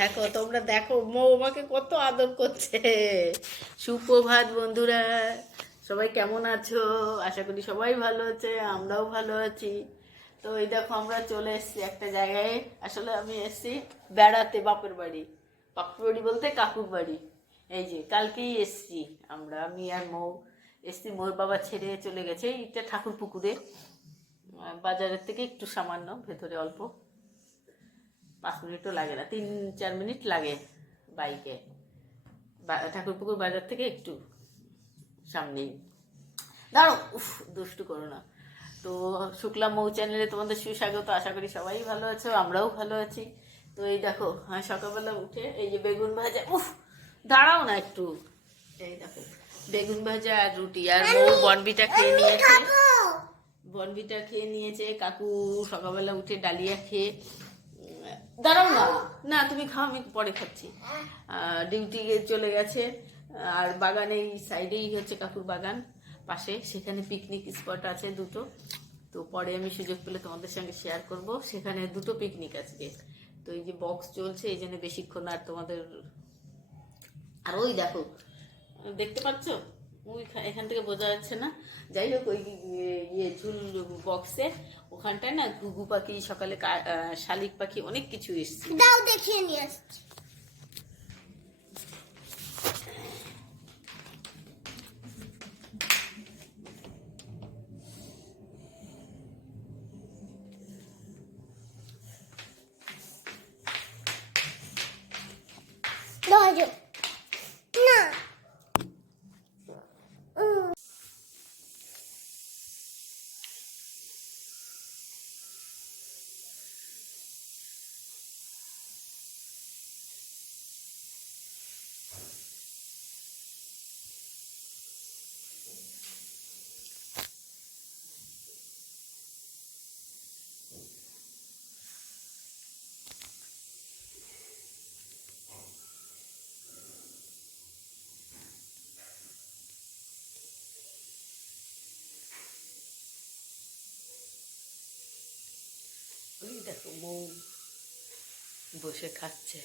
দেখো তোমরা দেখো মৌ আমাকে কত আদর করছে। সুপ্রভাত বন্ধুরা, সবাই কেমন আছো? আশা করি সবাই ভালো আছে, আমরাও ভালো আছি। তো এই দেখো আমরা চলে এসেছি একটা জায়গায়। আসলে আমি এসেছি বেড়াতে বাপের বাড়ি। বাপের বাড়ি বলতে কাকুর বাড়ি। এই যে কালকেই এসেছি আমরা, আমি আর মৌ এসেছি। মৌর বাবা ছেড়ে চলে গেছে এইটা ঠাকুর পুকুরে, বাজারের থেকে একটু সামান্য ভেতরে অল্প, 5 মিনিটও লাগে না, 3-4 মিনিট লাগে বাইকে। ঠাকুরপুকুর বাজার থেকে একটু সামনেই। দাঁড়ো, উফ, দুষ্টু করো না। তো শুক্লা মৌ চ্যানেলে তোমাদের সুস্বাগত। আশা করি সবাই ভালো আছো, আমরাও ভালো আছি। তো এই দেখো, হ্যাঁ, সকালবেলা উঠে এই যে বেগুন ভাজা, উফ, দাঁড়াও না একটু। এই দেখো বেগুন ভাজা আর রুটি, আর মৌ বনবিটা খেয়ে নিয়েছে। বনবিটা খেয়ে নিয়েছে কাকু। সকালবেলা উঠে ডালিয়া খেয়ে, দাঁড়াও না, না তুমি খাও, আমি পরে খাচ্ছি। ডিউটি চলে গেছে। আর বাগানে এই সাইডেই হচ্ছে কাকুর বাগান পাশে, সেখানে পিকনিক স্পট আছে দুটো। তো পরে আমি সুযোগ পেলে তোমাদের সঙ্গে শেয়ার করব। সেখানে দুটো পিকনিক আজকে। তো এই যে বক্স চলছে, এই জন্য বেশিক্ষণ আর তোমাদের। আর ওই দেখো, দেখতে পাচ্ছ, ওই এখান থেকে বোঝা যাচ্ছে না। যাই হোক, ওই ইয়ে ঝুল বক্সে ওখানটায় না ঘুঘু পাখি, সকালে শালিক পাখি, অনেক কিছু এসছে। দাও দেখিয়ে নিয়ে আসছি। দাও না। ওই দেখো মৌ বসে খাচ্ছে।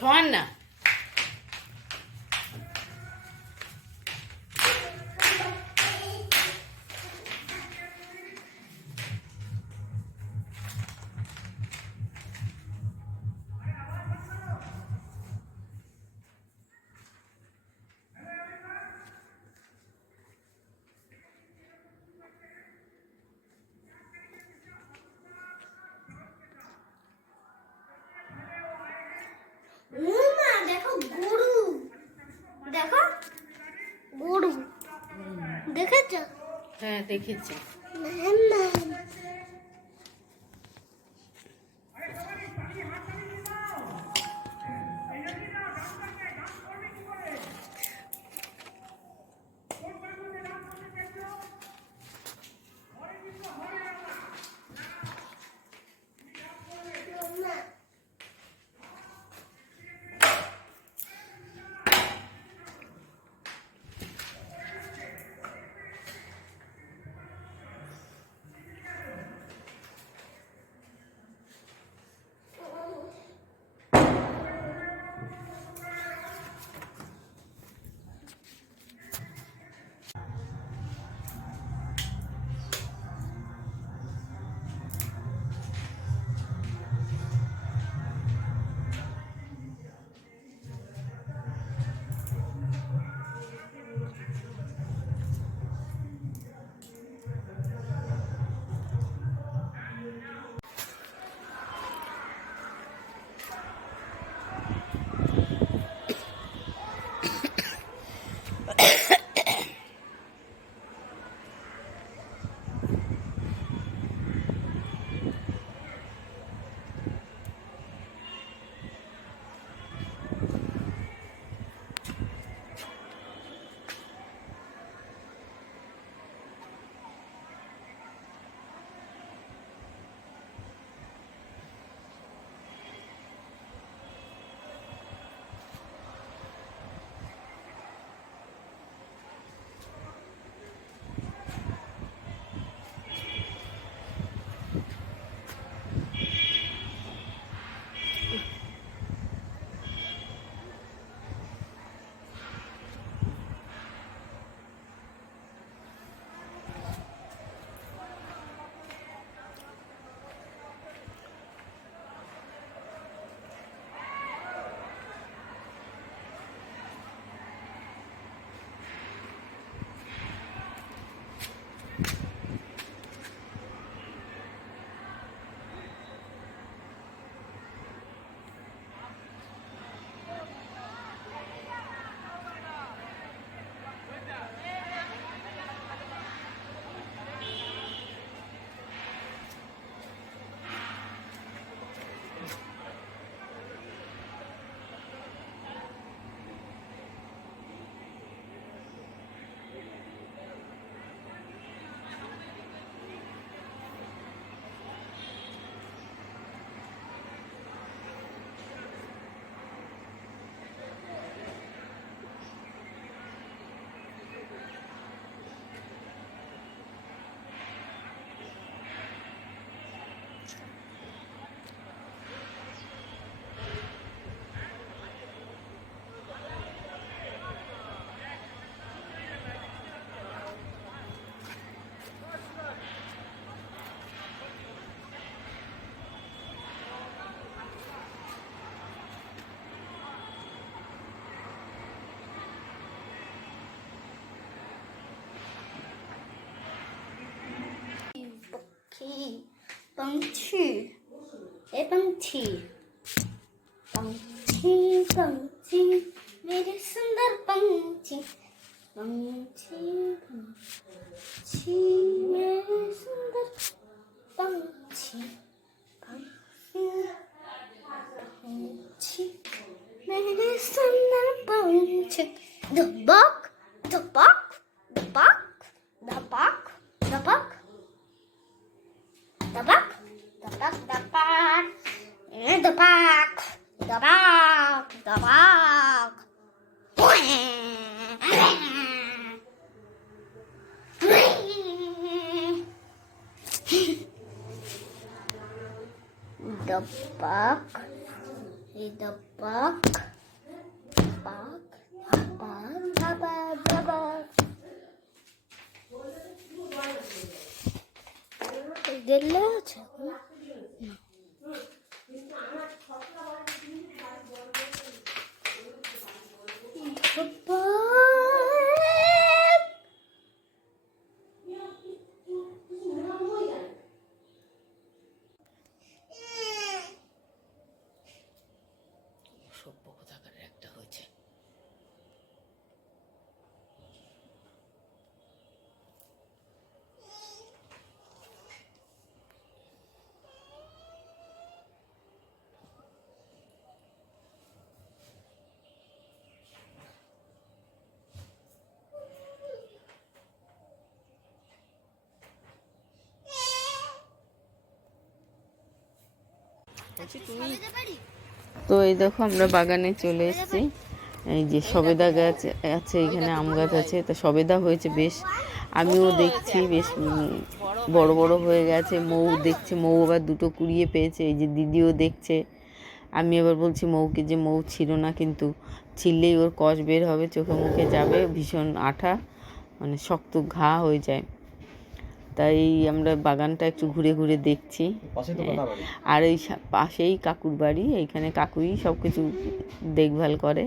শোয়ান না। মা দেখো গরু, দেখো গরু দেখেছো? হ্যাঁ দেখেছি। মাম্মা पंछी, ए पंछी, पंछी पंछी मेरे सुंदर पंछी, पंछी पंछी मेरे सुंदर पंछी, पंछी पंछी मेरे सुंदर पंछी, धपक धपक धपक धपक धपक Dabak, dabak, dabak, dabak, dabak, dabak. Dabak, এই দাবাক দাবাক দাবাক দাবাক দাবাক দিলে আছে সভ্য কোথাকার একটা হয়েছে। তো এই দেখো আমরা বাগানে চলে এসেছি। এই যে সবেদা গাছ আছে, এখানে আম গাছ আছে। তো সবেদা হয়েছে বেশ, আমিও দেখছি বেশ বড় বড় হয়ে গেছে। মৌ দেখছে, মৌ আবার দুটো কুড়িয়ে পেয়েছে। এই যে দিদিও দেখছে। আমি আবার বলছি মৌকে যে মৌ ছিল না, কিন্তু ছিললেই ওর কষ বের হবে, চোখে মুখে যাবে, ভীষণ আঠা, মানে শক্ত ঘা হয়ে যায়। তাই আমরা বাগানটা একটু ঘুরে ঘুরে দেখছি। আর এই পাশেই কাকুর বাড়ি, এইখানে কাকুই সব কিছু দেখভাল করে,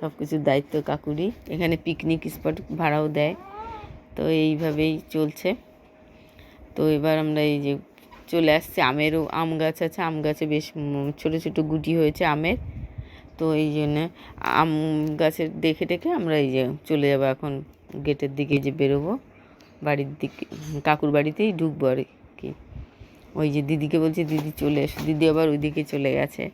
সব কিছুর দায়িত্ব কাকুরই। এখানে পিকনিক স্পট ভাড়াও দেয়। তো এইভাবেই চলছে। তো এবার আমরা এই যে চলে আসছি, আমেরও আম গাছ আছে, আম গাছে বেশ ছোটো ছোটো গুটি হয়েছে আমের। তো এই জন্য আম গাছের দেখে দেখে আমরা এই যে চলে যাবো এখন গেটের দিকে, যে বেরোবো বাড়ির দিকে, কাকুর বাড়িতেই ঢুকবো আর কি। ওই যে দিদিকে বলছি দিদি চলে এসো, দিদি আবার ওইদিকে চলে গেছে।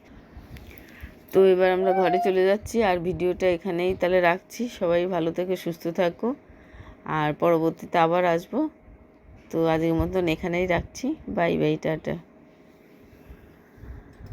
তো এবার আমরা ঘরে চলে যাচ্ছি, আর ভিডিওটা এখানেই তাহলে রাখছি। সবাই ভালো থেকো, সুস্থ থাকো, আর পরবর্তীতে আবার আসবো। তো আজকের মতন এখানেই রাখছি। Bye bye, tata.